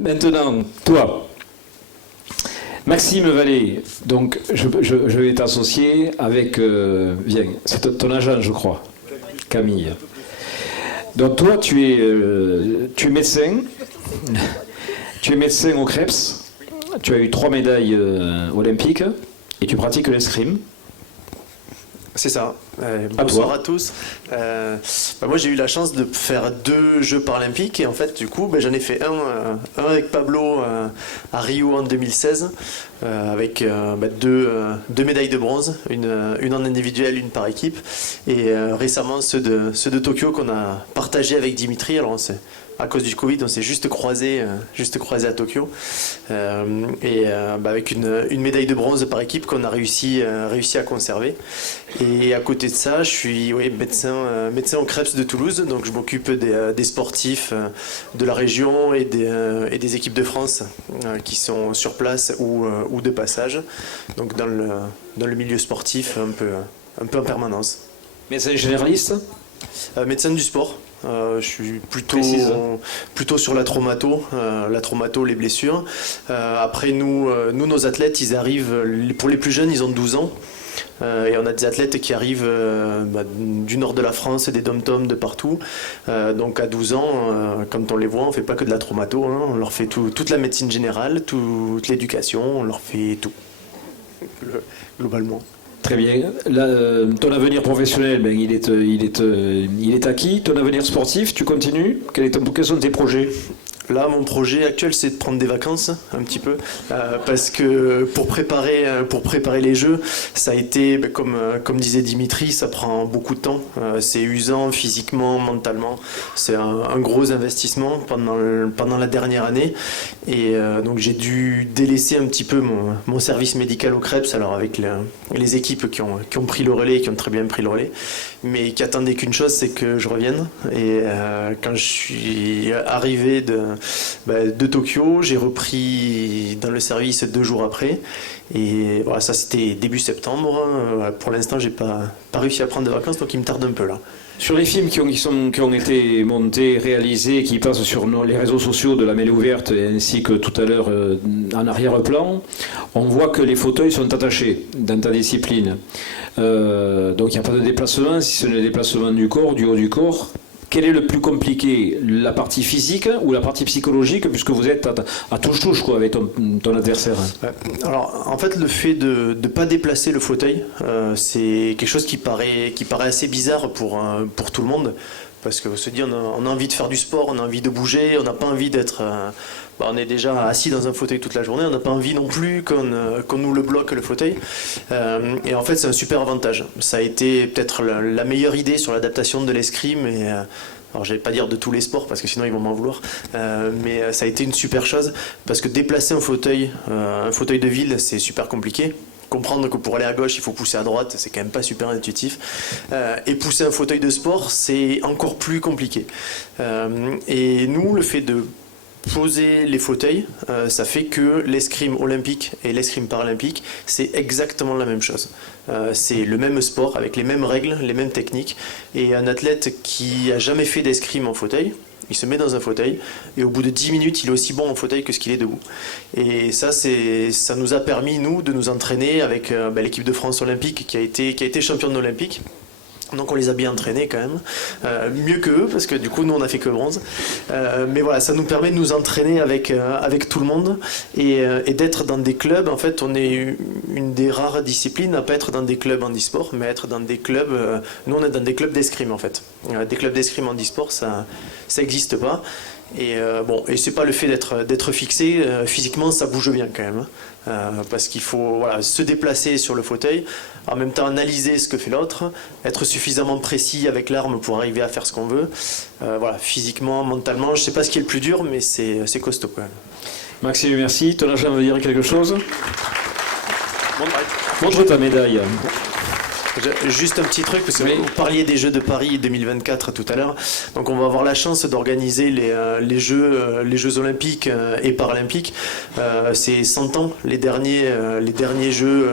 Maintenant, toi, Maxime Vallée, donc je vais t'associer avec, viens, c'est ton agent je crois, Camille. Donc toi tu es médecin, au CREPS, tu as eu 3 médailles olympiques et tu pratiques l'escrime. C'est ça. Bonsoir à tous. Moi j'ai eu la chance de faire 2 Jeux paralympiques et en fait du coup j'en ai fait un avec Pablo à Rio en 2016 avec 2 médailles de bronze, une en individuel, une par équipe et récemment ceux de Tokyo qu'on a partagé avec Dimitri. Alors à cause du Covid, on s'est juste croisé à Tokyo avec une médaille de bronze par équipe qu'on a réussi à conserver. Et à côté de ça, je suis médecin au CREPS de Toulouse, donc je m'occupe des sportifs de la région et des équipes de France qui sont sur place ou de passage, donc dans le milieu sportif un peu en permanence. Médecin généraliste ? Médecin du sport. Je suis plutôt sur la traumato, les blessures. Après nous, nos athlètes, ils arrivent, pour les plus jeunes, ils ont 12 ans. Et on a des athlètes qui arrivent du nord de la France et des dom-toms de partout. Donc à 12 ans, quand on les voit, on ne fait pas que de la traumato, hein, on leur fait toute la médecine générale, toute l'éducation, on leur fait tout, globalement. Très bien. Là, ton avenir professionnel, il est acquis. Ton avenir sportif, tu continues ? Quels sont tes projets ? Là, mon projet actuel, c'est de prendre des vacances, un petit peu, parce que pour préparer les Jeux, ça a été, comme disait Dimitri, ça prend beaucoup de temps. C'est usant physiquement, mentalement. C'est un gros investissement pendant la dernière année. Et donc, j'ai dû délaisser un petit peu mon service médical au CREPS, alors avec les équipes qui ont pris le relais, qui ont très bien pris le relais, mais qui attendaient qu'une chose, c'est que je revienne. Et quand je suis arrivé de Tokyo, j'ai repris dans le service 2 jours après. Et voilà, ça c'était début septembre. Pour l'instant, j'ai pas réussi à prendre de vacances, donc il me tarde un peu là. Sur les films qui ont été montés, réalisés, qui passent sur les réseaux sociaux de la mêlée ouverte, ainsi que tout à l'heure en arrière-plan, on voit que les fauteuils sont attachés dans ta discipline. Donc il n'y a pas de déplacement, si ce n'est le déplacement du corps, du haut du corps. Quel est le plus compliqué, la partie physique ou la partie psychologique, puisque vous êtes à touche-touche avec ton adversaire? Alors, en fait, le fait de ne pas déplacer le fauteuil, c'est quelque chose qui paraît assez bizarre pour tout le monde. Parce que se dit, on a envie de faire du sport, on a envie de bouger, on n'a pas envie d'être... on est déjà assis dans un fauteuil toute la journée, on n'a pas envie non plus qu'on nous le bloque le fauteuil. Et en fait, c'est un super avantage. Ça a été peut-être la meilleure idée sur l'adaptation de l'escrime. Alors, je vais pas dire de tous les sports parce que sinon ils vont m'en vouloir. Mais ça a été une super chose parce que déplacer un fauteuil de ville, c'est super compliqué. Comprendre que pour aller à gauche, il faut pousser à droite, c'est quand même pas super intuitif. Et pousser un fauteuil de sport, c'est encore plus compliqué. Et nous, le fait de poser les fauteuils, ça fait que l'escrime olympique et l'escrime paralympique, c'est exactement la même chose. C'est le même sport, avec les mêmes règles, les mêmes techniques. Et un athlète qui a jamais fait d'escrime en fauteuil, il se met dans un fauteuil et au bout de 10 minutes, il est aussi bon en fauteuil que ce qu'il est debout. Et ça nous a permis, nous, de nous entraîner avec l'équipe de France olympique qui a été championne olympique. Donc on les a bien entraînés quand même, mieux que eux, parce que du coup nous on a fait que bronze. Mais voilà, ça nous permet de nous entraîner avec tout le monde et d'être dans des clubs. En fait, on est une des rares disciplines à pas être dans des clubs handisport, mais être dans des clubs. Nous on est dans des clubs d'escrime en fait. Des clubs d'escrime handisport, ça n'existe pas. Et c'est pas le fait d'être fixé, physiquement ça bouge bien quand même. Parce qu'il faut se déplacer sur le fauteuil, en même temps analyser ce que fait l'autre, être suffisamment précis avec l'arme pour arriver à faire ce qu'on veut. Physiquement, mentalement, je sais pas ce qui est le plus dur, mais c'est costaud quand même. Maxime, merci. Ton agent veut dire quelque chose ? Montre ta médaille. Juste un petit truc, parce que Oui. vous parliez des Jeux de Paris 2024 tout à l'heure. Donc on va avoir la chance d'organiser les Jeux Olympiques et Paralympiques. C'est 100 ans, les derniers Jeux.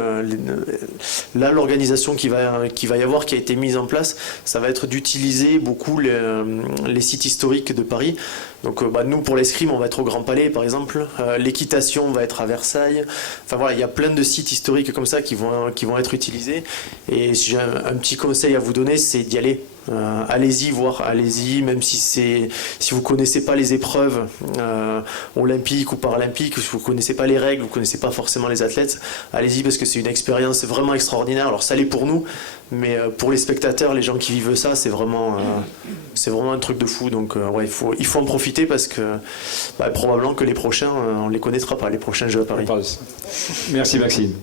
Là, l'organisation qui va y avoir, qui a été mise en place, ça va être d'utiliser beaucoup les sites historiques de Paris. Donc nous, pour l'escrime, on va être au Grand Palais, par exemple. L'équitation va être à Versailles. Enfin voilà, il y a plein de sites historiques comme ça qui vont être utilisés. Et si j'ai un petit conseil à vous donner, c'est d'y aller. Allez-y voir, allez-y, même si vous connaissez pas les épreuves olympiques ou paralympiques, si vous connaissez pas les règles, vous connaissez pas forcément les athlètes, allez-y parce que c'est une expérience vraiment extraordinaire. Alors ça l'est pour nous, mais pour les spectateurs, les gens qui vivent ça, c'est vraiment un truc de fou. Donc ouais, il faut en profiter parce que probablement que les prochains, on les connaîtra pas, les prochains Jeux à Paris. Merci Maxime.